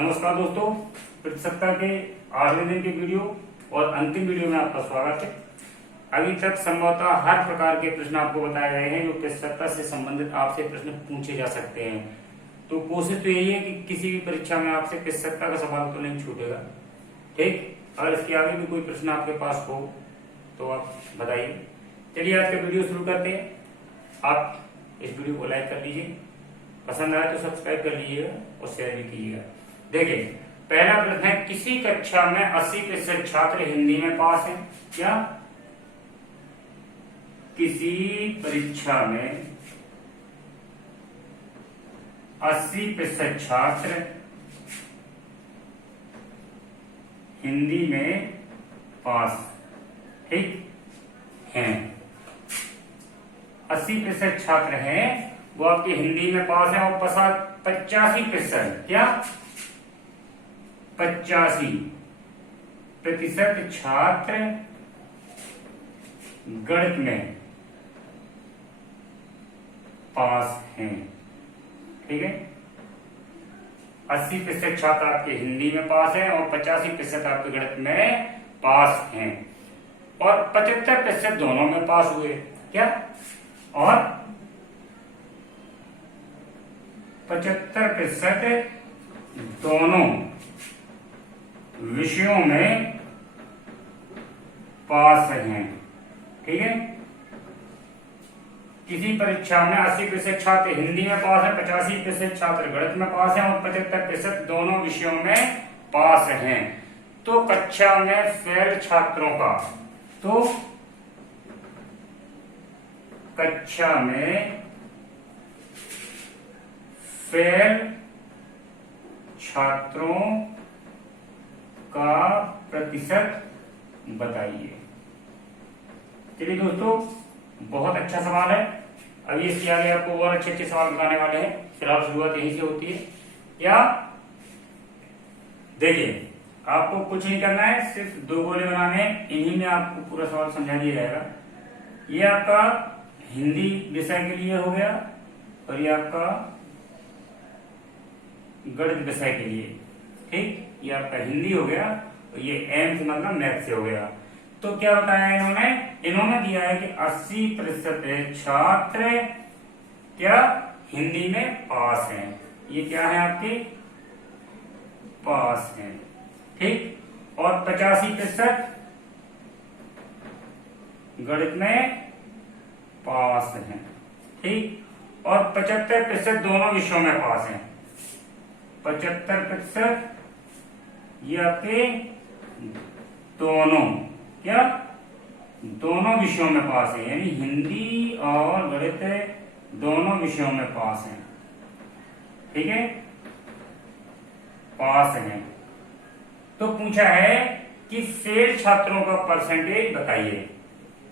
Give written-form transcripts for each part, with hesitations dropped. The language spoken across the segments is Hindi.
नमस्कार दोस्तों, प्रतिशतता के 8वें दिन के वीडियो और अंतिम वीडियो में आपका स्वागत है। अभी तक संभवतः हर प्रकार के प्रश्न आपको बताए गए हैं जो प्रतिशतता से संबंधित आपसे प्रश्न पूछे जा सकते हैं। तो कोशिश तो यही है कि किसी भी परीक्षा में आपसे प्रतिशतता का सवाल तो नहीं छूटेगा। ठीक, अगर इसके आगे भी कोई प्रश्न आपके पास हो तो आप बताइए। चलिए आज का वीडियो शुरू करते हैं। आप इस वीडियो को लाइक कर लीजिए, पसंद आए तो सब्सक्राइब कर लीजिएगा और शेयर भी कीजिएगा। देखिए, पहला प्रश्न है, किसी कक्षा में 80% छात्र हिंदी में पास हैं। क्या किसी परीक्षा में 80% छात्र हिंदी में पास ठीक हैं। 80% छात्र हैं वो आपके हिंदी में पास है और 85% क्या 85% छात्र गणित में पास हैं। ठीक है, 80% छात्र आपके हिंदी में पास हैं और 85% आपके गणित में पास हैं और 75% दोनों में पास हुए। क्या, और 75% दोनों विषयों में पास हैं। ठीक है, किसी परीक्षा में 80% छात्र हिंदी में पास है, 85% छात्र गणित में पास हैं और 75% दोनों विषयों में पास हैं। तो कक्षा में फेल छात्रों का, तो कक्षा में फेल छात्रों का प्रतिशत बताइए। चलिए दोस्तों, बहुत अच्छा सवाल है। अभी इसके आगे आपको और अच्छे अच्छे सवाल बताने वाले हैं। फिलहाल शुरुआत यहीं से होती है। क्या, देखिए, आपको कुछ नहीं करना है, सिर्फ 2 गोले बनाने हैं। इन्हीं में आपको पूरा सवाल समझा दिया जाएगा। ये आपका हिंदी विषय के लिए हो गया और ये आपका गणित विषय के लिए। ठीक, ये आपका हिंदी हो गया और ये एम से मतलब मैथ से हो गया। तो क्या बताया इन्होंने दिया है कि 80% छात्र क्या हिंदी में पास हैं। ये क्या है आपके पास हैं। ठीक, और 85% गणित में पास हैं। ठीक, और 75% दोनों विषयों में पास हैं। 75% ये आपके दोनों क्या दोनों विषयों में पास है, यानी हिंदी और गणित दोनों विषयों में पास हैं। ठीक है, पास हैं। तो पूछा है कि फेल छात्रों का परसेंटेज बताइए।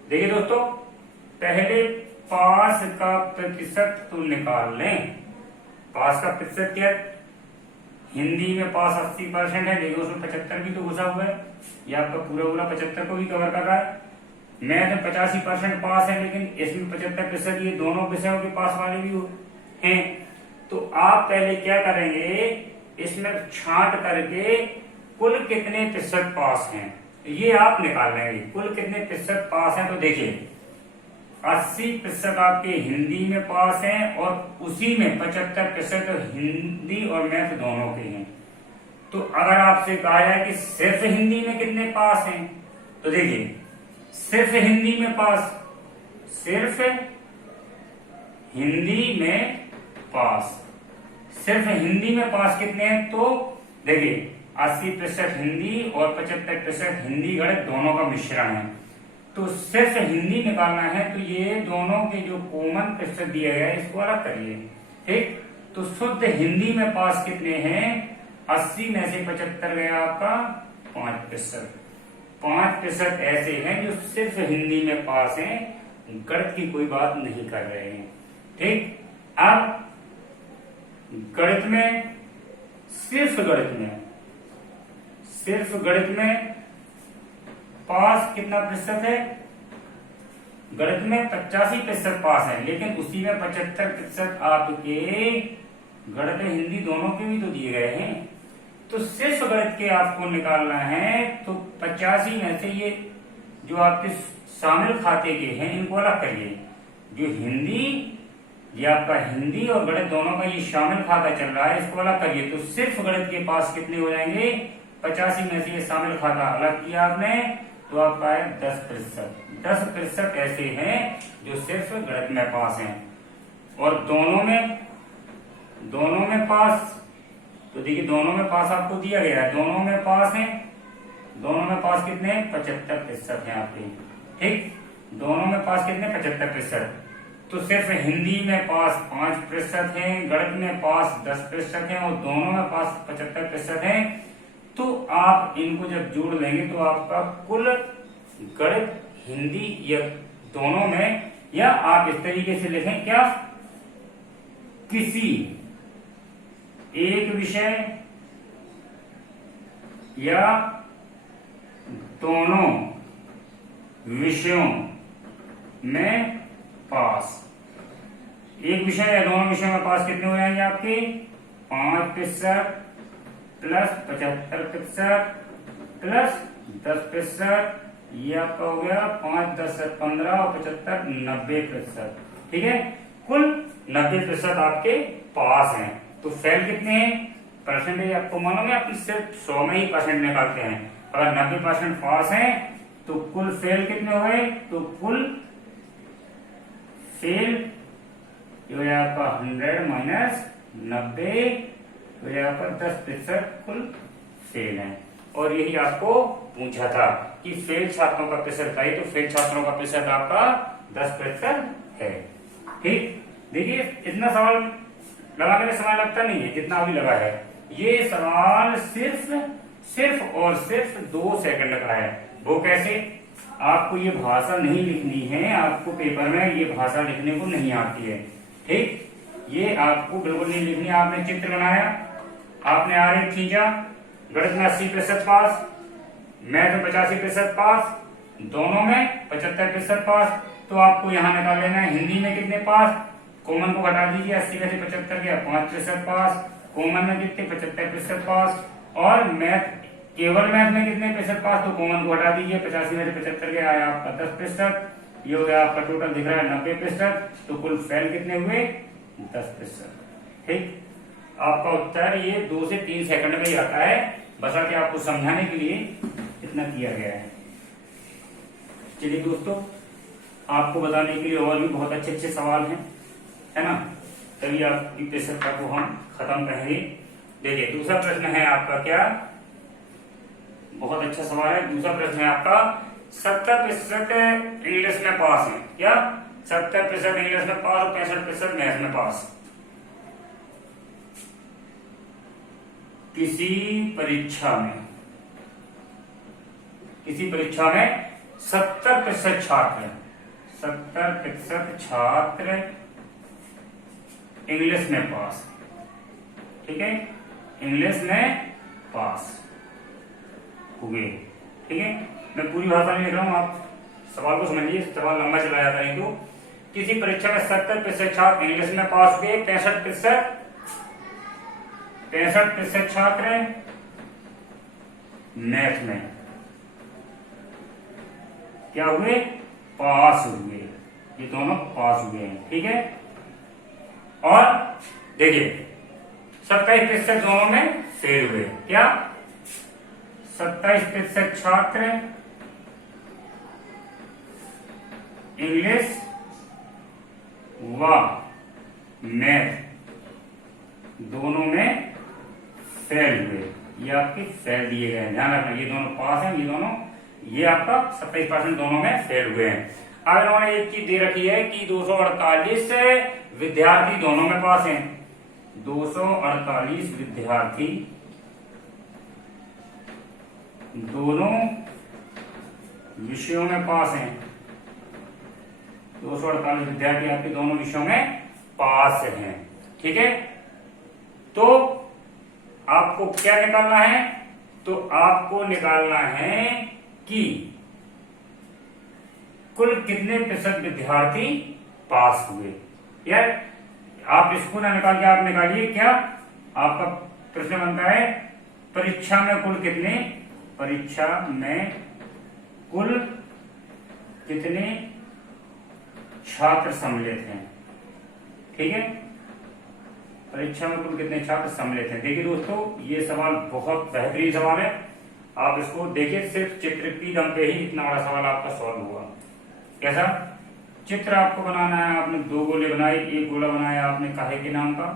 देखिए दोस्तों, पहले पास का प्रतिशत तो निकाल लें। पास का प्रतिशत क्या, हिंदी में पास 80% है, देखिए उसमें 75 भी तो घुसा हुआ है। ये आपका पूरा 75 को भी कवर कर रहा है। मैथ में 85% पास है, लेकिन इसमें 75% ये दोनों विषयों के पास वाले भी हैं। तो आप पहले क्या करेंगे, इसमें छांट करके कुल कितने प्रतिशत पास हैं ये आप निकाल लेंगे। कुल कितने प्रतिशत पास हैं, तो देखिए 80% आपके हिंदी में पास हैं और उसी में 75% हिंदी और मैथ दोनों के हैं। तो अगर आपसे कहा जाए कि सिर्फ हिंदी में कितने पास हैं, तो देखिए सिर्फ हिंदी में पास, सिर्फ हिंदी में पास, सिर्फ हिंदी में पास कितने हैं, तो देखिए 80% हिंदी और 75% हिंदी गणित दोनों का मिश्रण है। तो सिर्फ हिंदी निकालना है, तो ये दोनों के जो कॉमन प्रतिशत दिया गया है इसको अलग करिए। ठीक, तो शुद्ध हिंदी में पास कितने हैं, 80 में से 75 गया आपका 5%। 5% ऐसे हैं जो सिर्फ हिंदी में पास हैं, गणित की कोई बात नहीं कर रहे हैं। ठीक, अब गणित में सिर्फ गणित में पास कितना प्रतिशत है, गणित में 85% पास है, लेकिन उसी में 75% आपके गणित हिंदी दोनों के भी तो दिए गए हैं। तो सिर्फ गणित के आपको निकालना है, तो 85 में से ये जो आपके शामिल खाते के हैं इनको अलग करिए। जो हिंदी, ये आपका हिंदी और गणित दोनों का ये शामिल खाता चल रहा है, इसको अलग करिए। तो सिर्फ गणित के पास कितने हो जाएंगे? 85 में से ये शामिल खाता अलग किया आपने, तो आपका है 10%। 10% ऐसे हैं जो सिर्फ गणित में पास हैं। और दोनों में पास, तो देखिए दोनों में पास आपको दिया गया है, दोनों में पास है। दोनों में पास कितने? 75% है आपके। ठीक, दोनों में पास कितने? 75%। तो सिर्फ हिंदी में पास 5% है, गणित में पास 10% है और दोनों में पास 75% है। तो आप इनको जब जोड़ लेंगे तो आपका कुल गणित, हिंदी या दोनों में, या आप इस तरीके से लिखें क्या, किसी एक विषय या दोनों विषयों में पास। एक विषय या दोनों विषयों में पास कितने हो जाएंगे आपके? 5% प्लस 75% प्लस 10%, ये आपका हो गया 5, 10, 15 और 75, 90%। ठीक है, कुल 90% आपके पास हैं। तो फेल कितने हैं? परसेंटेज आपको मालूम है, आपकी सिर्फ 100 में ही परसेंट निकालते हैं। अगर 90% पास हैं तो कुल फेल कितने हो गए? तो कुल फेल जो है आपका 100 माइनस 90, तो ये आपका 10% कुल फेल है। और यही आपको पूछा था कि फेल छात्रों का प्रतिशत बताइए, तो फेल छात्रों का प्रतिशत आपका 10% है। ठीक, देखिए इतना सवाल लगाने में समय लगता नहीं है जितना अभी लगा है। ये सवाल सिर्फ और सिर्फ 2 सेकंड का है। वो कैसे? आपको ये भाषा नहीं लिखनी है, आपको पेपर में ये भाषा लिखने को नहीं आती है। ठीक, ये आपको बिल्कुल नहीं लिखनी है। आपने चित्र बनाया, आपने आरेख खींचा, गणित में 80% पास, मैथ में 85% पास, दोनों में 75% पास। तो आपको यहाँ निकाल लेना है हिंदी में कितने पास, कॉमन को घटा दीजिए, 80 में से 75 गया 5% पास, कॉमन में कितने? 75% पास। और मैथ, केवल मैथ में कितने प्रतिशत पास, तो कॉमन को हटा दीजिए, 85 में से 75 गया आया आपका 10%। ये हो गया आपका टोटल दिख रहा है 90%। तो कुल फेल कितने हुए? 10%। ठीक, आपका उत्तर ये 2 से 3 सेकंड में ही आता है। बसा के आपको समझाने के लिए इतना किया गया है। चलिए दोस्तों, आपको बताने के लिए और भी बहुत अच्छे अच्छे सवाल हैं, है ना। तभी आपकी प्रतिशतता को हम खत्म करेंगे। देखिए दूसरा प्रश्न है आपका क्या, बहुत अच्छा सवाल है। दूसरा प्रश्न है आपका 70% इंग्लिश में पास है क्या? 70% इंग्लिश में पास और 65% मैथ में पास। किसी परीक्षा में 70% छात्र इंग्लिश में पास। ठीक है, इंग्लिश में पास हुए। ठीक है, मैं पूरी भाषा में लिख रहा हूं, आप सवाल को समझिए, सवाल लंबा चला जाता है। तो किसी परीक्षा में 70% छात्र इंग्लिश में पास हुए, 65% छात्र मैथ में क्या हुए? पास हुए। ये दोनों पास हुए हैं। ठीक है, और देखिए 27% दोनों में फेल हुए। क्या? 27% छात्र इंग्लिश व मैथ दोनों में फेल हुए। ये आपके फेल दिए गए हैं, ध्यान रखना। ये दोनों पास हैं, ये दोनों, ये आपका 27% दोनों में फेल हुए हैं। अब इन्होंने एक चीज दे रखी है कि 248 विद्यार्थी दोनों में पास हैं। 248 विद्यार्थी दोनों विषयों में पास हैं। 248 विद्यार्थी आपके दोनों विषयों में पास हैं। ठीक है, तो आपको क्या निकालना है? तो आपको निकालना है कि कुल कितने प्रतिशत विद्यार्थी पास हुए। यार आप इसको ना निकाल के आप निकालिए, क्या आपका प्रश्न बनता है परीक्षा में कुल कितने छात्र सम्मिलित हैं। ठीक है, परीक्षा में कुल कितने छात्र सम्मिलित हैं। देखिए दोस्तों, ये सवाल बहुत बेहतरीन सवाल है। आप इसको देखिए, सिर्फ चित्र की दम पे ही इतना बड़ा सवाल आपका सॉल्व हुआ। कैसा चित्र आपको बनाना है? आपने 2 गोले बनाए, एक गोला बनाया आपने काहे के नाम का,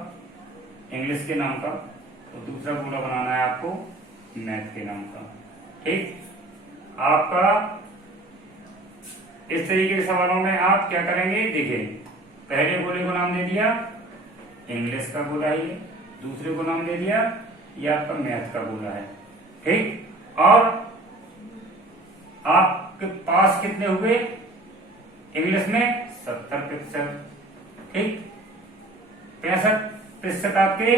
इंग्लिश के नाम का, और दूसरा गोला बनाना है आपको मैथ के नाम का। ठीक, आपका इस तरीके के सवालों में आप क्या करेंगे? देखिए, पहले गोले को नाम दे दिया इंग्लिश का गोला है, ये दूसरे को नाम दे दिया ये आपका मैथ का गोला है। ठीक, और आपके पास कितने हुए इंग्लिश में? 70%। ठीक, 65% आपके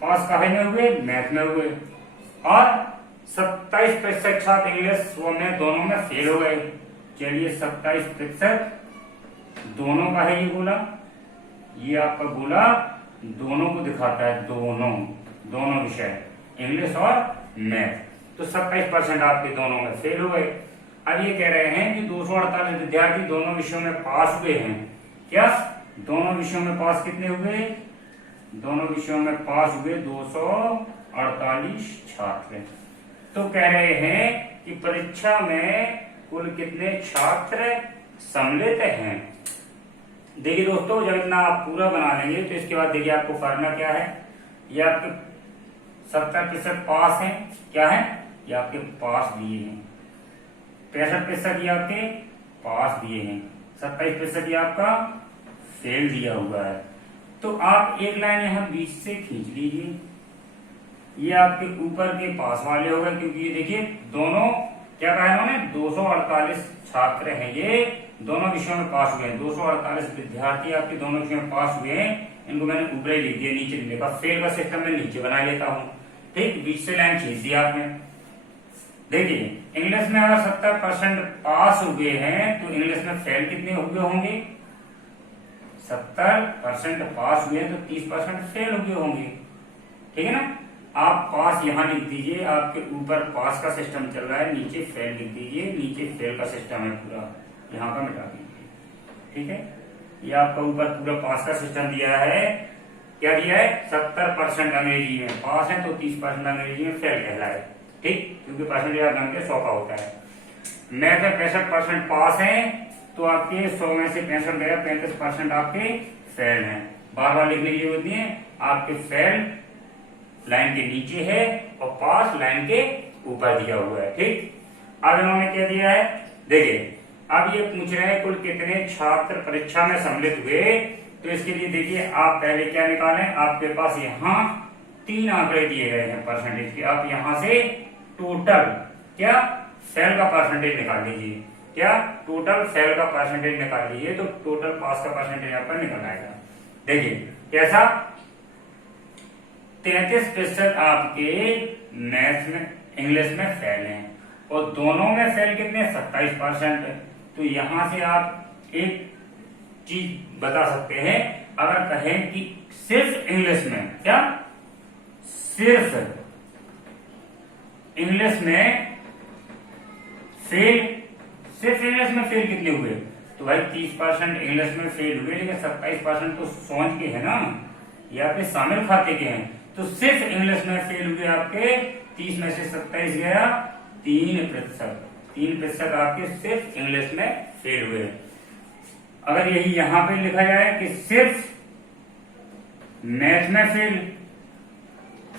पास काहे में हुए? मैथ में हुए। और 27% छात्र इंग्लिश में दोनों में फेल हो गए। चलिए, 27% दोनों का है ये गोला, ये आपका गोला दोनों को दिखाता है, दोनों विषय इंग्लिश और मैथ। तो 27% आपके दोनों में फेल हो गए। अब ये कह रहे हैं कि 248 विद्यार्थी दोनों विषयों में पास हुए हैं। क्या दोनों विषयों में पास कितने हुए? दोनों विषयों में पास हुए 248 छात्र। तो कह रहे हैं कि परीक्षा में कुल कितने छात्र सम्मिलित हैं। देखिए दोस्तों, जब इतना आप पूरा बना लेंगे तो इसके बाद देखिए आपको करना क्या है। ये आपके 70% पास हैं, क्या है? ये आपके पास दिए हैं। 65% ये आपके पास दिए हैं, 27% ये आपका फेल दिया हुआ है। तो आप एक लाइन यहां बीच से खींच लीजिए, ये आपके ऊपर के पास वाले हो गए, क्योंकि ये देखिए दोनों क्या कहा इन्होंने? 248 छात्र हैं, ये दोनों विषयों में पास हुए हैं। 248 विद्यार्थी आपके दोनों विषयों में पास हुए हैं। इनको मैंने ऊपर ही लिख दिया, नीचे नहीं लिखा। फेल का सिस्टम में नीचे बना लेता हूं। ठीक, बीच से लाइन खींच दिया आपने। देखिए, इंग्लिश में अगर 70% पास हुए हैं तो इंग्लिश में फेल कितने हुए होंगे? 70% पास हुए हैं तो 30% फेल हुए होंगे। ठीक है ना? आप पास यहां लिख दीजिए, आपके ऊपर पास का सिस्टम चल रहा है, नीचे फेल लिख दीजिए, नीचे फेल का सिस्टम है पूरा, यहाँ का मिटा दीजिए। ठीक है, ये आपका ऊपर पूरा पास का सिस्टम दिया है। क्या दिया है? 70% अंग्रेजी में पास है तो 30% अंग्रेजी में फेल कहलाए। ठीक, क्योंकि परसेंटेज आप जानते हैं 100 का होता है। मैथ में 65% पास है तो आपके 100 में से 65 गया, 35% आपके फेल हैं। बार बार लिखने की जरूरत नहीं है, आपके फेल लाइन के नीचे है और पास लाइन के ऊपर दिया हुआ है। ठीक, अब इन्होंने क्या दिया है? देखिए, अब ये पूछ रहे हैं कुल कितने छात्र परीक्षा में सम्मिलित हुए। तो इसके लिए देखिए, आप पहले क्या निकालें? आपके पास यहाँ 3 आंकड़े दिए गए हैं परसेंटेज के। आप यहाँ से टोटल क्या फेल का परसेंटेज निकाल लीजिए। क्या टोटल फेल का परसेंटेज निकाल लीजिए, तो टोटल पास का परसेंटेज यहाँ पर निकल आएगा। देखिए कैसा? 33% आपके मैथ में इंग्लिश में फेल हैं और दोनों में फेल कितने? 27%। तो यहां से आप एक चीज बता सकते हैं, अगर कहें कि सिर्फ इंग्लिश में, क्या सिर्फ इंग्लिश में फेल, सिर्फ इंग्लिश में फेल कितने हुए? तो भाई 30% इंग्लिश में फेल हुए, लेकिन 27% तो सोच के है ना, ये आपके शामिल खाते के हैं। तो सिर्फ इंग्लिश में फेल हुए आपके 30 में से 27 गया 3%। 3% आपके सिर्फ इंग्लिश में फेल हुए। अगर यही यहां पे लिखा जाए कि सिर्फ मैथ में फेल,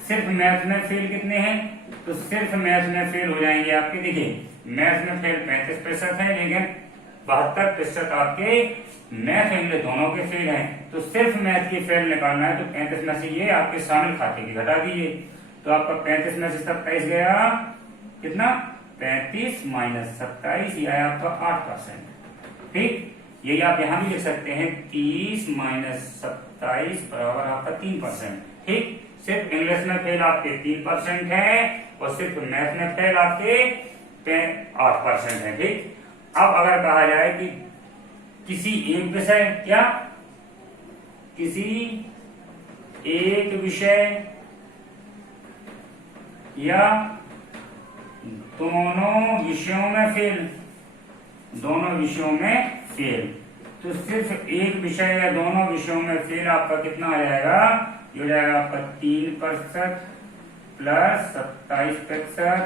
सिर्फ मैथ में फेल कितने हैं? तो सिर्फ मैथ में फेल हो जाएंगे आपके, देखिए मैथ में फेल 35% है, लेकिन 72% आपके मैथ इंग्लिश दोनों के फेल हैं। तो सिर्फ मैथ की फेल निकालना है, तो 35 में से ये आपके शामिल खाते की घटा दीजिए। तो आपका 35 में से 27 गया कितना? 35 माइनस 27, यह आपका 8%। ठीक, यही आप यहां भी लिख सकते हैं, 30 माइनस 27 बराबर आपका 3%। ठीक, सिर्फ इंग्लिश में फेल आपके 3% है और सिर्फ मैथ में फेल आपके 8% है। ठीक, अब अगर कहा जाए कि किसी एक विषय, क्या किसी एक विषय या दोनों विषयों में फेल, दोनों विषयों में फेल। तो सिर्फ एक विषय या दोनों विषयों में फेल आपका कितना आ जाएगा, ये हो जाएगा आपका 3% प्लस 27%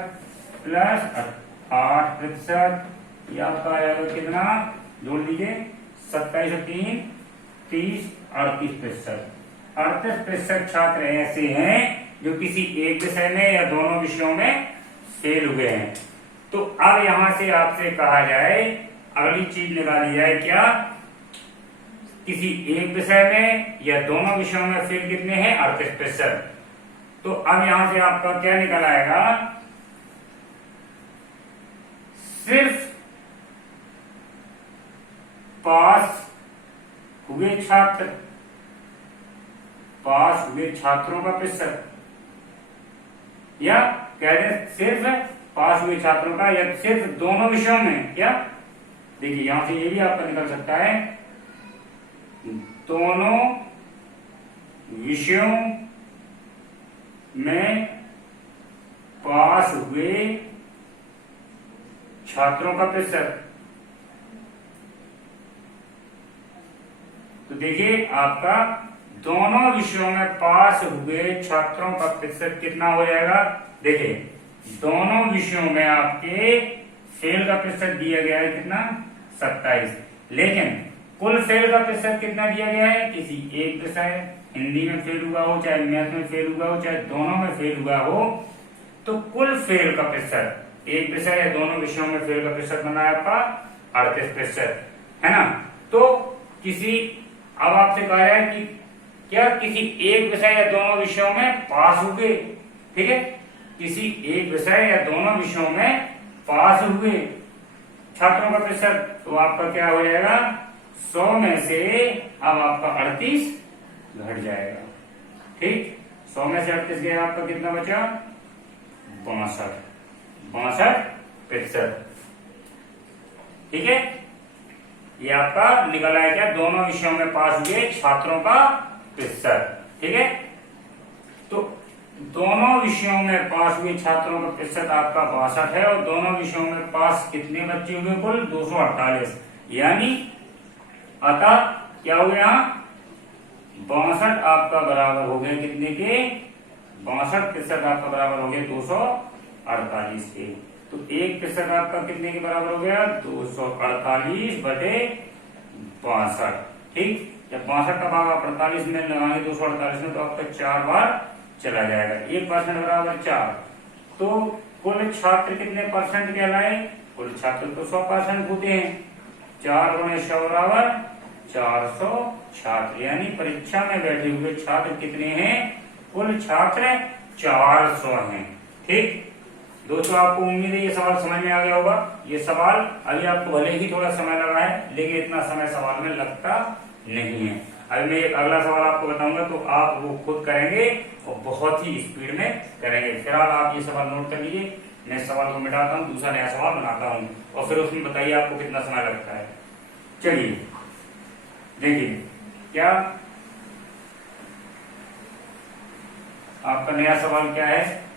प्लस 8%, ये आपका आ जाएगा कितना, जोड़ लीजिए 27 और 3 30 38%। 38% छात्र ऐसे हैं जो किसी एक विषय में या दोनों विषयों में फेल हुए हैं। तो अब यहां से आपसे कहा जाए, अगली चीज निकाली जाए, क्या किसी एक विषय में या दोनों विषयों में फेल कितने हैं, 38%। तो अब यहां से आपका क्या निकल आएगा, सिर्फ पास हुए छात्र, पास हुए छात्रों का प्रतिशत, या कह दें सिर्फ पास हुए छात्रों का, या सिर्फ दोनों विषयों में, क्या देखिए यहां से ये भी आपका निकल सकता है, दोनों विषयों में पास हुए छात्रों का प्रतिशत। तो देखिए आपका दोनों विषयों में पास हुए छात्रों का प्रतिशत कितना हो जाएगा, देखिए दोनों विषयों में आपके फेल का प्रतिशत दिया गया है कितना, 27, लेकिन कुल फेल का प्रतिशत कितना दिया गया है, किसी एक विषय, हिंदी में फेल हुआ हो, चाहे मैथ में फेल हुआ हो, चाहे दोनों में फेल हुआ हो, तो कुल फेल का प्रतिशत, एक विषय या दोनों विषयों में फेल का प्रतिशत बना है आपका 38%, है ना। तो किसी, अब आपसे कह रहा है कि क्या किसी एक विषय या दोनों विषयों में पास हुए, ठीक है, किसी एक विषय या दोनों विषयों में पास हुए छात्रों का प्रतिशत, तो आपका क्या हो जाएगा, 100 में से अब आपका 38 घट जाएगा, ठीक। 100 में से 38 गया, आपका कितना बचा, 62%, ठीक है। ये आपका निकला है क्या, दोनों विषयों में पास हुए छात्रों का प्रतिशत, ठीक है। तो दोनों विषयों में पास हुए छात्रों का प्रतिशत आपका 62 है, और दोनों विषयों में पास कितने बच्चे हुए, कुल 248, यानी अतः क्या हो गया, 62 आपका बराबर हो गया कितने के, 62% आपका बराबर हो गया 248 के। तो 1% आपका कितने के बराबर हो गया, 248 बटे 62, ठीक। जब 62 का भाग आप 48 में लगाएंगे 248 में, तो आपका 4 बार चला जाएगा, 1% बराबर 4। तो कुल छात्र कितने परसेंट कहलाए, कुल छात्र तो 100% होते हैं, 4 गुणे 100 बराबर 400 छात्र, यानी परीक्षा में बैठे हुए छात्र कितने हैं, कुल छात्र 400 हैं, ठीक। दोस्तों आपको उम्मीद है ये सवाल समझ में आ गया होगा। ये सवाल अभी आपको भले ही थोड़ा समय लगा है, लेकिन इतना समय सवाल में लगता नहीं है। अभी मैं एक अगला सवाल आपको बताऊंगा, तो आप वो खुद करेंगे और बहुत ही स्पीड में करेंगे। फिलहाल आप ये सवाल नोट कर लीजिए, मैं सवाल को मिटाता हूँ, दूसरा नया सवाल बनाता हूँ, और फिर उसमें बताइए आपको कितना समय लगता है। चलिए देखिए, क्या आपका नया सवाल क्या है।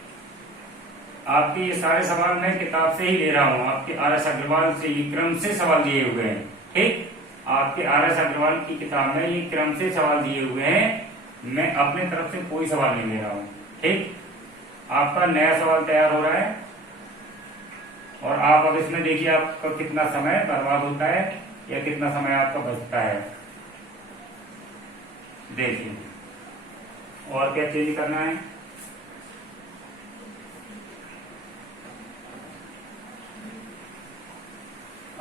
आपके ये सारे सवाल मैं किताब से ही ले रहा हूँ, आपके RS अग्रवाल से ये क्रम से सवाल दिए हुए हैं, ठीक। आपके RS अग्रवाल की किताब में ये क्रम से सवाल दिए हुए हैं, मैं अपने तरफ से कोई सवाल नहीं ले रहा हूँ, ठीक। आपका नया सवाल तैयार हो रहा है, और आप अब इसमें देखिए आपका कितना समय बर्बाद होता है या कितना समय आपका बचता है, देखिए। और क्या चेंज करना है,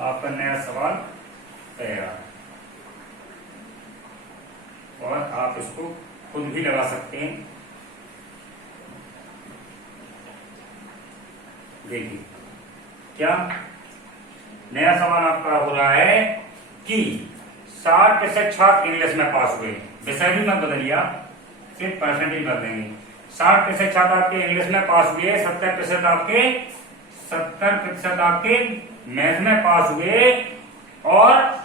आपका नया सवाल तैयार, और आप इसको खुद भी लगा सकते हैं। देखिए क्या नया सवाल आपका हो रहा है कि 60% छात्र इंग्लिश में पास हुए, विषय भी मत बदलिए, सिर्फ परसेंटेज बदलेंगे। 60% छात्र आपके इंग्लिश में पास हुए, 70% आपके मैथ में पास हुए, और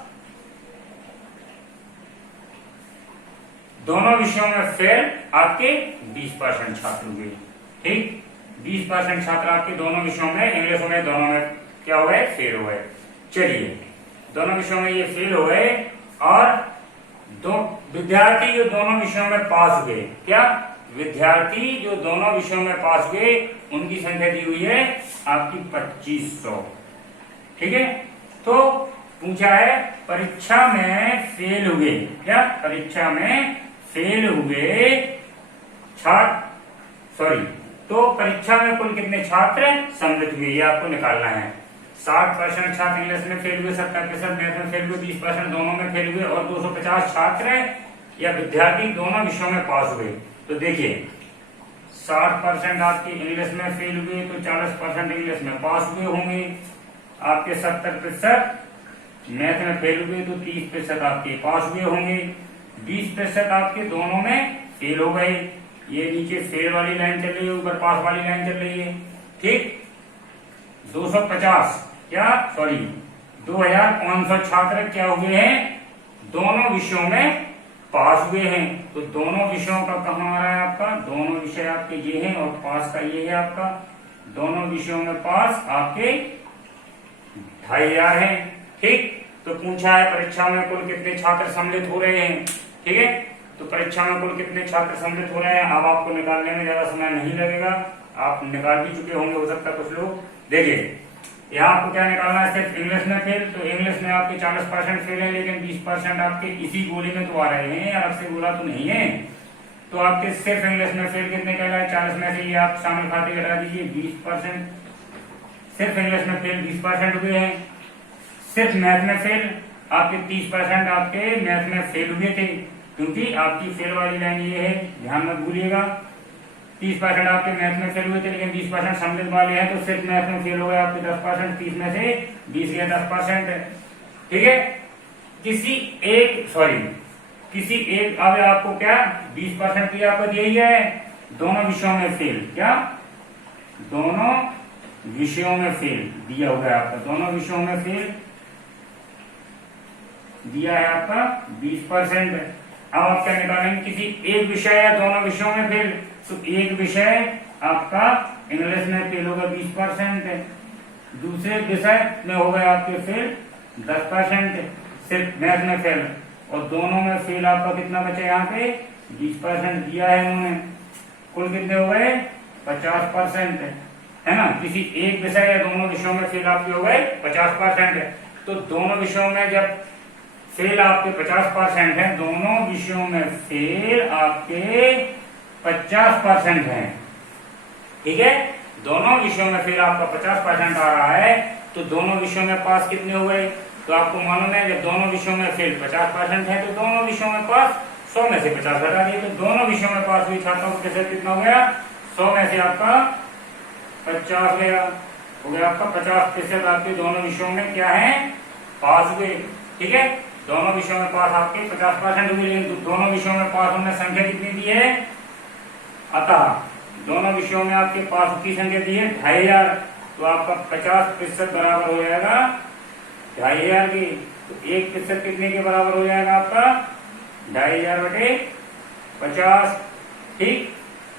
दोनों विषयों में फेल आपके 20% छात्र हुए, ठीक। 20% छात्र आपके दोनों विषयों में, इंग्लिश में, दोनों में क्या हो गए, फेल हो गए। चलिए, दोनों विषयों में ये फेल हो गए, और दो विद्यार्थी जो दोनों विषयों में पास हुए, क्या विद्यार्थी जो दोनों विषयों में पास हुए, उनकी संख्या दी हुई है आपकी 2500। ठीक है, तो पूछा है परीक्षा में फेल हुए, क्या परीक्षा में फेल हुए छात्र, सॉरी, तो परीक्षा में कुल कितने छात्र सम्मिलित हुए, ये आपको निकालना है। 60% छात्र इंग्लिश में फेल हुए, 70% मैथ में फेल हुए, 20% दोनों में फेल हुए, और 250 छात्र या विद्यार्थी दोनों विषयों में पास हुए। तो देखिए, 60% आपके इंग्लिश में फेल हुए, तो 40% इंग्लिश में पास हुए होंगे। आपके 70% मैथ में फेल हुए, तो 30% आपके पास हुए होंगे। 20% आपके दोनों में फेल हो गए। ये नीचे फेल वाली लाइन चल रही है, ऊपर पास वाली लाइन चल रही है। ठीक, 250 क्या, सॉरी, 2500 छात्र क्या हुए हैं, दोनों विषयों में पास हुए हैं। तो दोनों विषयों का कहाँ आ रहा है आपका, दोनों विषय आपके ये हैं, और पास का ये है आपका। दोनों विषयों में पास आपके 2500 हैं। ठीक, तो पूछा है परीक्षा में कुल कितने छात्र सम्मिलित हो रहे हैं। ठीक है, तो परीक्षा में कुल कितने छात्र सम्मिलित हो रहे हैं, अब आपको निकालने में ज्यादा समय नहीं लगेगा, आप निकाल भी चुके होंगे, हो सकता है कुछ लोग। देखिए, यहाँ आपको क्या निकालना है, सिर्फ इंग्लिश में फेल, तो इंग्लिश में आपके 40% फेल है, लेकिन 20% आपके इसी गोली में तो आ रहे हैं, अलग से गोला तो नहीं है। तो आपके सिर्फ इंग्लिश में फेल कितने कहलाए, 40 में से ये आप शामिल खाते घटा दीजिए, 20%। सिर्फ इंग्लिश में फेल 20% हुए हैं। सिर्फ मैथ में फेल आपके 30% आपके मैथ में फेल हुए थे, क्योंकि आपकी फेल वाली लाइन ये है, ध्यान मत भूलिएगा। 30% आपके मैथ में फेल हुए थे, लेकिन 20% सम्मिलित वाले हैं, तो सिर्फ मैथ में फेल हो गए आपके 10%, 30 में से 20 या 10%। ठीक है, किसी एक, अब आपको क्या 20% की आपको यही है, दोनों विषयों में फेल, क्या दोनों विषयों में फेल दिया हुआ है आपका, दोनों विषयों में फेल दिया है आपका 20%। अब आप क्या निकालेंगे, किसी एक विषय या दोनों विषयों में फेल, तो एक विषय आपका इंग्लिश में फेल होगा 20%, दूसरे विषय में हो गए आपके फेल 10%, सिर्फ मैथ में फेल, और दोनों में फेल आपका कितना बचा, यहाँ पे 20% दिया है इन्होंने, कुल कितने हो गए 50%, है ना। किसी एक विषय या दोनों विषयों में फेल आपके हो गए 50%। तो दोनों विषयों में जब फेल आपके 50% है, दोनों विषयों में फेल आपके 50% है। ठीक है, दोनों विषयों में फेल आपका 50% आ रहा है, तो दोनों विषयों में पास कितने हो गए, तो आपको मालूम है जब दोनों विषयों में फेल 50% है, तो दोनों विषयों में पास 100 में से 50 हटा दिए, तो दोनों विषयों में पास हुई छात्रों का प्रतिशत कितना हो गया, 100 में से आपका 50 हो गया आपका 50% आपके दोनों विषयों में क्या है, पास हुए। ठीक है, दोनों विषयों में पास आपके 50% हुए, लेकिन दोनों विषयों में पास होने संख्या कितनी दी है, अतः दोनों विषयों में आपके पास की संख्या दी है 2500, तो आपका 50% बराबर हो जाएगा 2500 की। तो 1% कितने के बराबर हो जाएगा आपका 2500/50। ठीक,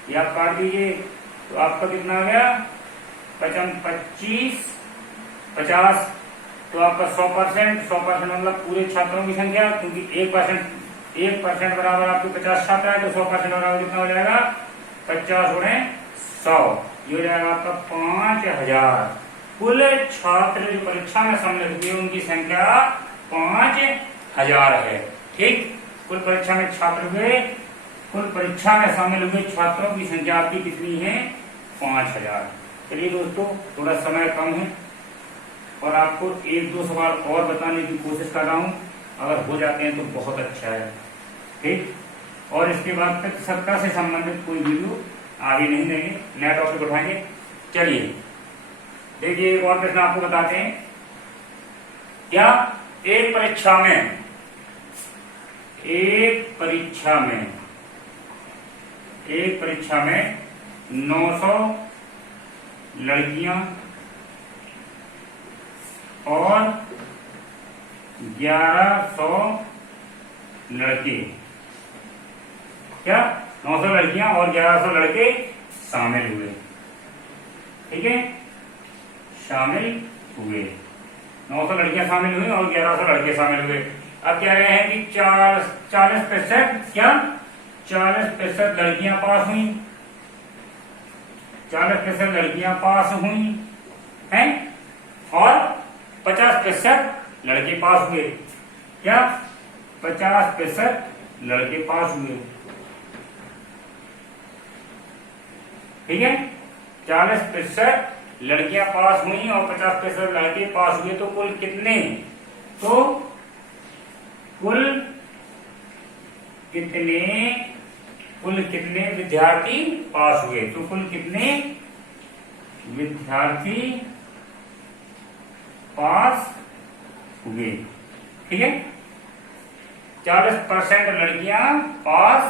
ये आप काट दीजिए, तो आपका कितना आ गया 25 50, तो आपका 100% मतलब पूरे छात्रों की संख्या, क्योंकि 1% बराबर आपके 50 छात्र है, तो 100% बराबर कितना हो जाएगा 50 गुणे 100, ये हो जाएगा आपका 5000। कुल छात्र जो परीक्षा में सम्मिलित हुए उनकी संख्या 5000 है। ठीक, कुल परीक्षा में छात्र हुए, कुल परीक्षा में शामिल हुए छात्रों की संख्या आपकी कितनी है 5000। चलिए दोस्तों, थोड़ा समय कम है और आपको 1-2 सवाल और बताने की कोशिश कर रहा हूं, अगर हो जाते हैं तो बहुत अच्छा है। ठीक, और इसके बाद तक सत्ता से संबंधित कोई वीडियो आगे नहीं देंगे, नया टॉपिक उठाएंगे। चलिए देखिए, एक और प्रश्न आपको बताते हैं। क्या एक परीक्षा में 900 लड़कियां और 1100 लड़के, क्या 900 लड़कियां और 1100 लड़के शामिल हुए। ठीक है, शामिल हुए। 900 लड़कियां शामिल हुई और 1100 लड़के शामिल हुए। अब कह रहे हैं कि 40% क्या 40% लड़कियां पास हुई, 40% लड़कियां पास हुई हैं और 50% लड़के पास हुए। क्या 50% लड़के पास हुए। ठीक है, 40% लड़कियां पास हुई और 50% लड़के पास हुए। तो कुल कितने, तो कुल कितने विद्यार्थी पास हुए। तो कुल कितने विद्यार्थी पास हुए। ठीक है, 40% लड़कियां पास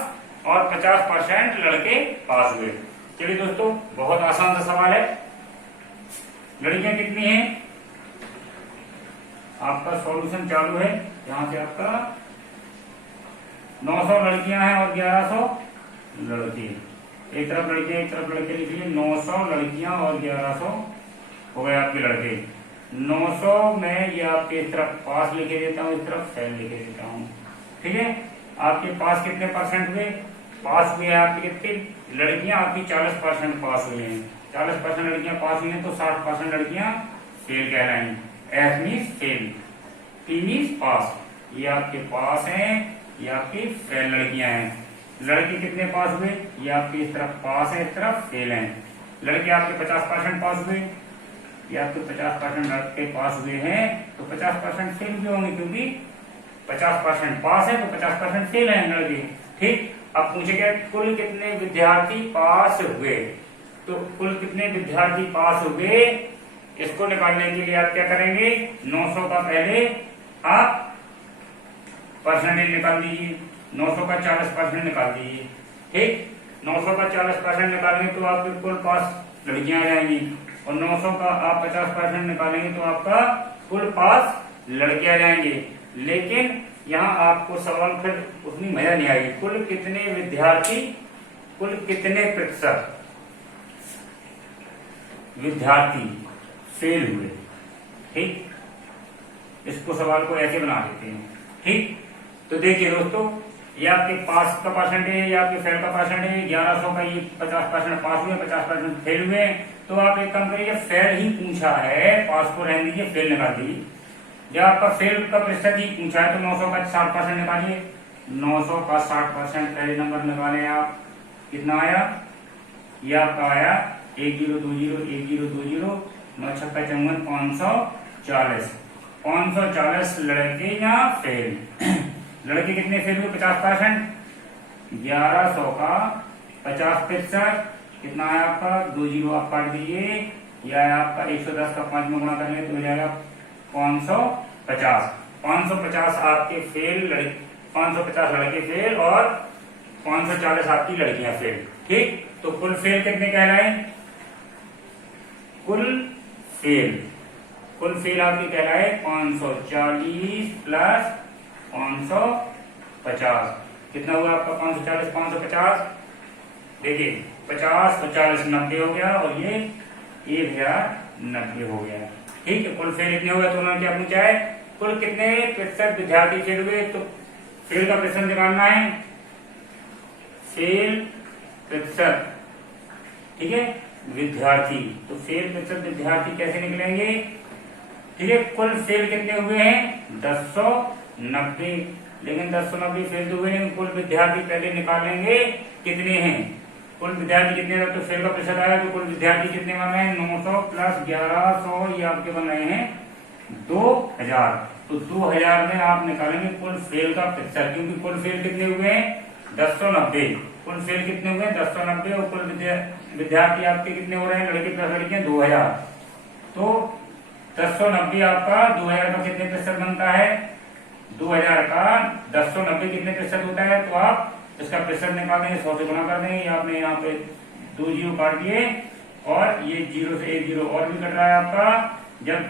और 50% लड़के पास हुए। चलिए दोस्तों, बहुत आसान सा सवाल है। लड़कियां कितनी हैं, आपका सॉल्यूशन चालू है। यहां से आपका 900 लड़कियां हैं और 1100 लड़के। एक तरफ लड़के एक तरफ लड़के लिखिए। 900 लड़कियां और 1100 हो गए आपके लड़के। 900 में ये आपके इस तरफ पास लिखे देता हूँ, इस तरफ फेल लिखे देता हूँ। ठीक है, आपके पास कितने परसेंट हुए, पास हुए हैं आपके कितने लड़कियां, आपकी 40% पास हुए हैं। 40% लड़कियां पास हुई हैं तो 60% लड़कियां फेल कहलाएंगी। S means fail, P means pass. ये आपके पास हैं, ये आपकी फेल लड़कियां हैं। लड़के कितने पास हुए, ये आपके इस तरफ पास है, इस तरफ फेल हैं। लड़के आपके 50% पास हुए, ये आपके 50% लड़के पास हुए हैं। तो 50% फेल भी होंगे, क्योंकि 50% पास है तो 50% फेल है लड़के। ठीक, अब पूछेगा कुल कितने विद्यार्थी पास हुए। तो कुल कितने विद्यार्थी पास हुए, इसको निकालने के लिए आप क्या करेंगे, 900 का पहले आप परसेंटेज निकाल दीजिए। 900 का 40% निकाल दीजिए। ठीक, 900 का 40% निकालेंगे तो आपके कुल पास लड़कियां आ जाएंगी। और 900 का आप 50% निकालेंगे तो आपका कुल पास लड़के आ जाएंगे। लेकिन यहाँ आपको सवाल फिर उतनी मजा नहीं आएगी। कुल कितने विद्यार्थी, कुल कितने प्रतिशत विद्यार्थी फेल हुए। ठीक, इसको सवाल को ऐसे बना देते हैं। ठीक, तो देखिए दोस्तों, ये आपके पास का परसेंटेज, ये आपके फेल का परसेंटेज। 1100 का ये 50% पास हुए, 50% फेल हुए। तो आप एक काम करिए, फेल ही पूछा है, पास को रहने दीजिए, फेल निकाल दीजिए। जब आपका फेल का प्रतिशत ही पूछा है तो 900 का 60% निकालिए। 900 का 60% पहले नंबर निकाले आप, कितना आया, ये आपका आया 1020 9 छक्का 540। 540 लड़के यहाँ फेल। लड़के कितने फेल हुए, 50%। 1100 का 50% कितना आया आपका, 20 आप काट दीजिए। यह आपका 110 का 5 में गुणा कर ले तो हो जाएगा 550। 550 आपके फेल, 550 लड़के फेल और 540 आपकी लड़कियां फेल। ठीक, तो कुल फेल कितने कहलाए, कुल फेल आपकी कहलाए 540 प्लस 550। कितना हुआ आपका 540 550। देखिए 50 और 40 90 हो गया और ये 1090 हो गया। ठीक है, कुल फेल इतने हो गए। तो उन्होंने क्या पूछा है, कुल कितने प्रतिशत विद्यार्थी फेल हुए। तो फेल का प्रतिशत निकालना है, फेल प्रतिशत। ठीक है, विद्यार्थी। तो फेल प्रतिशत विद्यार्थी कैसे निकलेंगे। ठीक है, कुल फेल कितने हुए हैं 1090। लेकिन 1090 फेल तो हुए नहीं, कुल विद्यार्थी पहले निकालेंगे कितने हैं। कुल विद्यार्थी कितने, तो फेल का प्रतिशत आया तो कुल विद्यार्थी कितने बन रहे हैं 900 प्लस 1100, ये आपके बन रहे हैं 2000। तो 2000 में आप निकालेंगे कुल फेल का प्रतिशत, क्योंकि कुल फेल कितने हुए हैं 1090। कुल फेल कितने हुए 1090 और कुल विद्यार्थी आपके कितने हो रहे हैं, लड़के प्लस लड़कियां 2000। तो 1090 आपका 2000 का कितने प्रतिशत बनता है, 2000 का 1090 कितने प्रतिशत होता है। तो आप इसका प्रतिशत निकाल देंगे, 100 से गुणा कर देंगे। आपने यहाँ पे 2 जीरो काट दिए और ये 0 से 1 जीरो और भी कट रहा है आपका। जब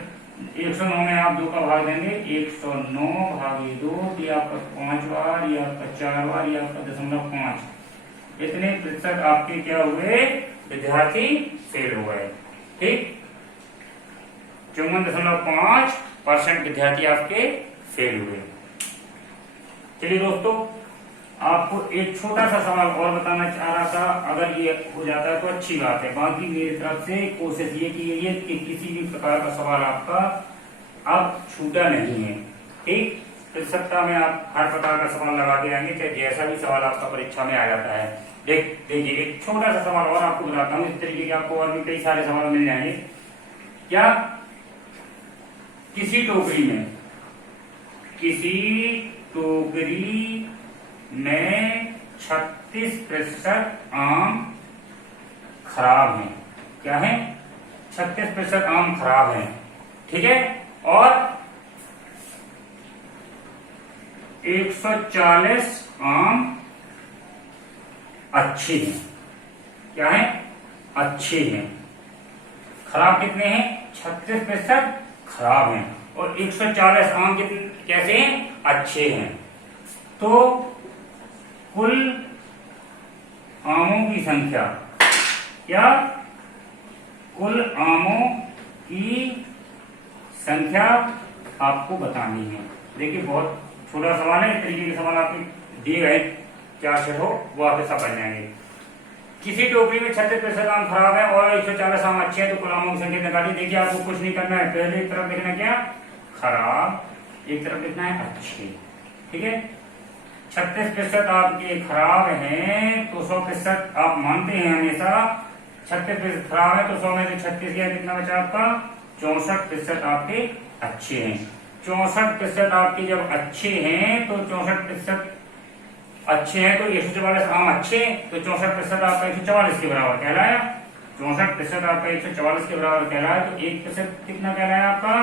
109 में आप 2 का भाग देंगे, 109 भागे 2, ये आपका 5 बार, ये आपका 4 बार, ये आपका 0.5। इतने प्रतिशत आपके क्या हुए, विद्यार्थी फेल हो गए। ठीक, 54.5% विद्यार्थी आपके फेल हुए। चलिए दोस्तों, आपको एक छोटा सा सवाल और बताना चाह रहा था, अगर ये हो जाता है तो अच्छी बात है। बाकी मेरी तरफ से कोशिश ये की गई है कि किसी भी प्रकार का सवाल आपका अब छूटा नहीं है। ठीक, इस सप्ताह में आप हर प्रकार का सवाल लगा के आएंगे, चाहे जैसा भी सवाल आपका परीक्षा में आ जाता है। देखिए एक छोटा सा सवाल और आपको बताता हूँ, इस तरीके के आपको और भी कई सारे सवाल मिल जाएंगे। क्या किसी टोकरी में 36% आम खराब हैं। क्या है? 36% आम खराब हैं। ठीक है, और 140 आम अच्छे हैं। क्या है? अच्छे हैं। खराब कितने हैं? 36% खराब हैं, और 140 आम कितने कैसे हैं? अच्छे हैं। तो कुल आमों की संख्या, क्या कुल आमों की संख्या आपको बतानी है। देखिए बहुत छोटा सवाल है, इस तरीके के सवाल आपके दिए गए क्या से हो वो आपके सब बन जाएंगे। किसी टोकरी में 36% आम खराब है और 140 आम अच्छे हैं, तो कुल आमों की संख्या निकालिए। देखिए आपको कुछ नहीं करना है, पहले एक तरफ लिखना क्या खराब, एक तरफ लिखना है अच्छे। ठीक है, 36% आपके खराब हैं, तो 100% आप मानते हैं हमेशा 36% खराब है, तो 100 में से 36 गया, कितना बचा आपका? 64% आपके अच्छे हैं। 64% आपके जब अच्छे हैं, तो 64% अच्छे हैं, तो 144 आम अच्छे, तो 64% आपका 144 के बराबर कहलाया। 64% आपका 144 के बराबर कहलाया, तो 1% कितना कहलाया आपका?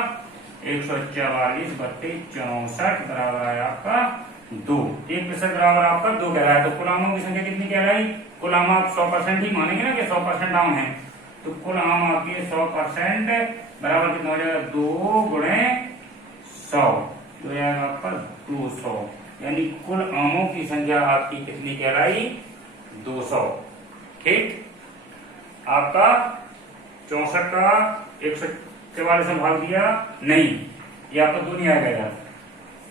144 बट्टे 64 बराबर आया आपका 2। 1% बराबर आपका 2 कहलाया। तो कुल आमों की संख्या कितनी कहलाई? कुल आम आप 100% ही मानेंगे ना कि 100% आम है, तो कुल आम आपके 100% बराबर कितना हो जाएगा? 2 गुणे 100, तो जाएगा आपका 200। यानी कुल आमों की संख्या आपकी कितनी कहलाई? 200। ठीक, आपका 64 का 144 में भाग दिया नहीं, ये आपका 2 नहीं आएगा।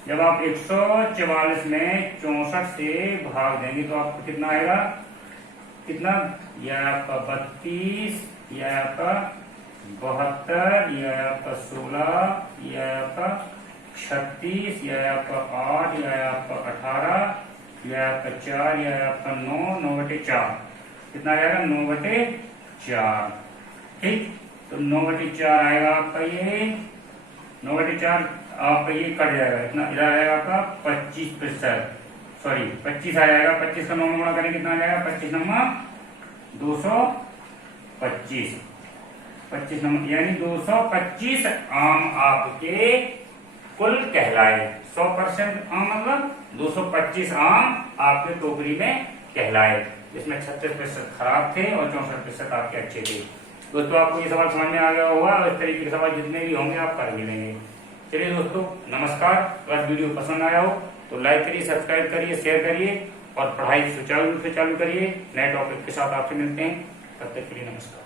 जब आप 144 में 64 से भाग देंगे तो आपको कितना आएगा? कितना? यह आपका 32, यह आपका 72, यह आपका 16, यह आपका 36, यह आपका 8, यह आपका 18, यह आपका 4, यह आपका 9, 9/4 कितना आएगा? 9/4। ठीक, तो 9/4 आएगा आपका, ये 9/4 आपका ये कट जाएगा, इतना इधर आएगा आपका 25%, सॉरी 25 आ जाएगा। 25 का 9 में गुणा करें कितना आ जाएगा? 25 नंबर 225, 25 नंबर, यानी 225 आम आपके कुल कहलाए। 100% आम मतलब 225 आम आपके टोकरी में कहलाए, जिसमें 36% खराब थे और 64% आपके अच्छे थे। दोस्तों आपको ये सवाल समझ में आ गया होगा, और इस तरीके के सवाल जितने भी होंगे आप कर भी लेंगे। चलिए दोस्तों नमस्कार। अगर वीडियो पसंद आया हो तो लाइक करिए, सब्सक्राइब करिए, शेयर करिए, और पढ़ाई सुचारू रूप से चालू करिए। नए टॉपिक के साथ आपसे मिलते हैं, तब तक के लिए नमस्कार।